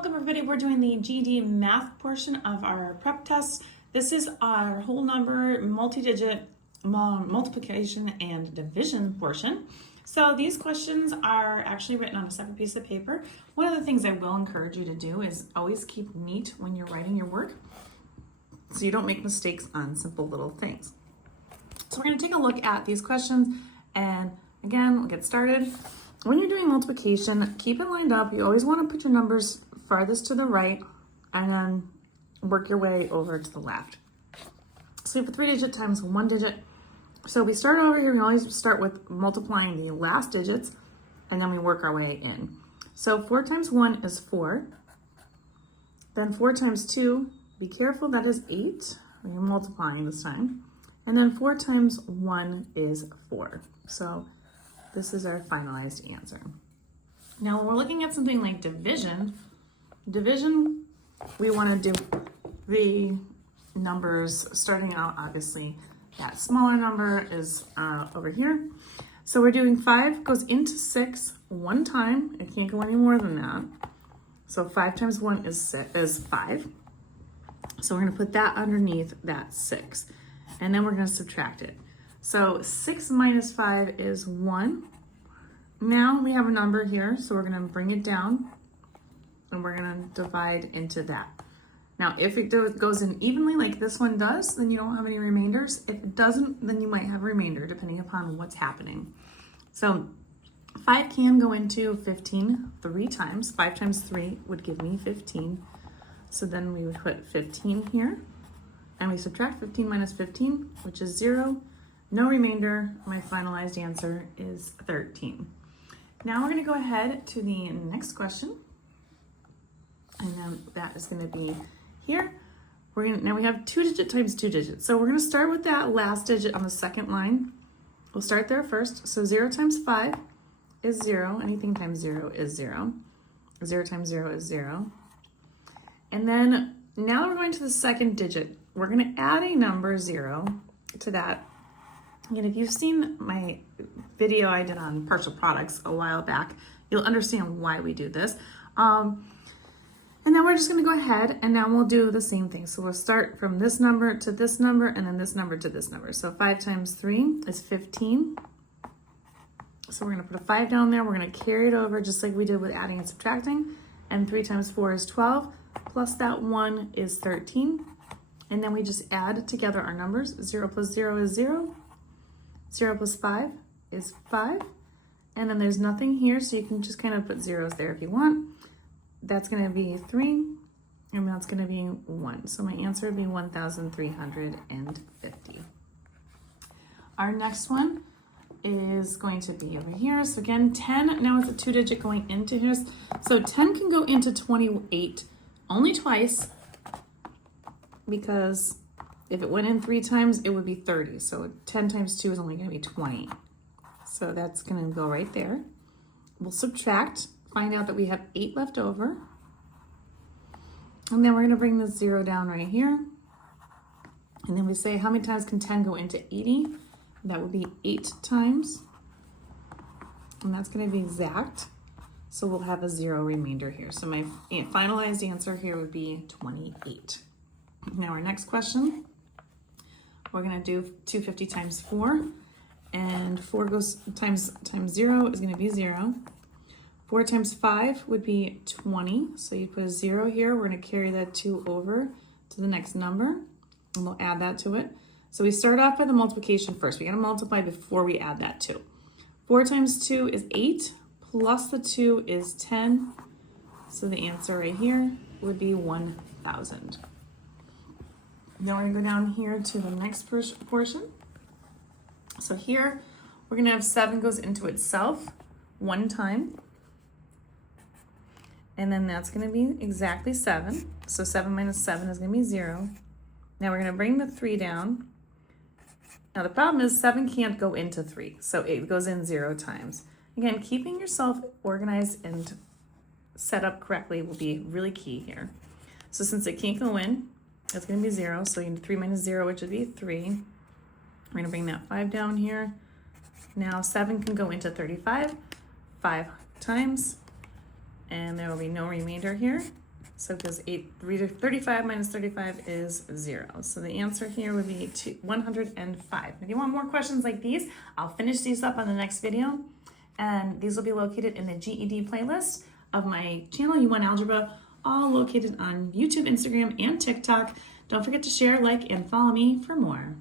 Welcome everybody. We're doing the GED math portion of our prep test. This is our whole number, multi-digit multiplication and division portion. So these questions are actually written on a separate piece of paper. One of the things I will encourage you to do is always keep neat when you're writing your work so you don't make mistakes on simple little things. So we're going to take a look at these questions, and again, we'll get started. When you're doing multiplication, keep it lined up. You always want to put your numbers farthest to the right and then work your way over to the left. So we have a 3-digit times 1 digit. So we start over here, we always start with multiplying the last digits and then we work our way in. So 4 times 1 is 4. Then 4 times 2, be careful, that is 8. We're multiplying this time. And then 4 times 1 is 4. So this is our finalized answer. Now, when we're looking at something like division, we want to do the numbers starting out, obviously, that smaller number is over here. So we're doing 5 goes into 6 one time. It can't go any more than that. So 5 times 1 is 5. So we're going to put that underneath that 6. And then we're going to subtract it. So 6 minus 5 is 1. Now we have a number here, so we're going to bring it down and we're going to divide into that. Now, if it goes in evenly like this one does, then you don't have any remainders. If it doesn't, then you might have a remainder depending upon what's happening. So 5 can go into 15 3 times. 5 times 3 would give me 15. So then we would put 15 here and we subtract 15 minus 15, which is 0. No remainder. My finalized answer is 13. Now we're going to go ahead to the next question. And then that is going to be here. Now we have 2-digit times 2 digits. So we're going to start with that last digit on the second line. We'll start there first. So 0 times 5 is 0. Anything times 0 is 0. 0 times 0 is 0. And then now we're going to the second digit. We're going to add a number 0 to that. And if you've seen my video I did on partial products a while back, you'll understand why we do this. And then we're just going to go ahead and now we'll do the same thing. So we'll start from this number to this number and then this number to this number. So 5 times 3 is 15. So we're going to put a 5 down there. We're going to carry it over just like we did with adding and subtracting. And 3 times 4 is 12. Plus that 1 is 13. And then we just add together our numbers. 0 plus 0 is 0. 0 plus 5 is 5. And then there's nothing here, so you can just kind of put zeros there if you want. That's going to be 3, and that's going to be 1. So my answer would be 1,350. Our next one is going to be over here. So again, 10, now it's a 2-digit going into here. So 10 can go into 28 only twice, because if it went in 3 times, it would be 30. So 10 times 2 is only going to be 20. So that's going to go right there. We'll subtract, find out that we have 8 left over. And then we're going to bring this 0 down right here. And then we say, how many times can 10 go into 80? That would be 8 times. And that's going to be exact. So we'll have a 0 remainder here. So my finalized answer here would be 28. Now our next question. We're going to do 250 times 4, and 4 goes times 0 is going to be 0. 4 times 5 would be 20, so you put a 0 here. We're going to carry that 2 over to the next number, and we'll add that to it. So we start off by the multiplication first. We got to multiply before we add that 2. 4 times 2 is 8, plus the 2 is 10, so the answer right here would be 1,000. Then we're going to go down here to the next portion. So here, we're going to have 7 goes into itself 1 time. And then that's going to be exactly 7. So 7 minus 7 is going to be 0. Now we're going to bring the 3 down. Now the problem is 7 can't go into 3. So it goes in 0 times. Again, keeping yourself organized and set up correctly will be really key here. So since it can't go in, it's going to be 0, so you need 3 minus 0, which would be 3. We're going to bring that 5 down here. Now 7 can go into 35, 5 times, and there will be no remainder here. So it goes 35 minus 35 is 0. So the answer here would be 105. If you want more questions like these, I'll finish these up on the next video. And these will be located in the GED playlist of my channel, You Want Algebra, all located on YouTube, Instagram, and TikTok. Don't forget to share, like, and follow me for more.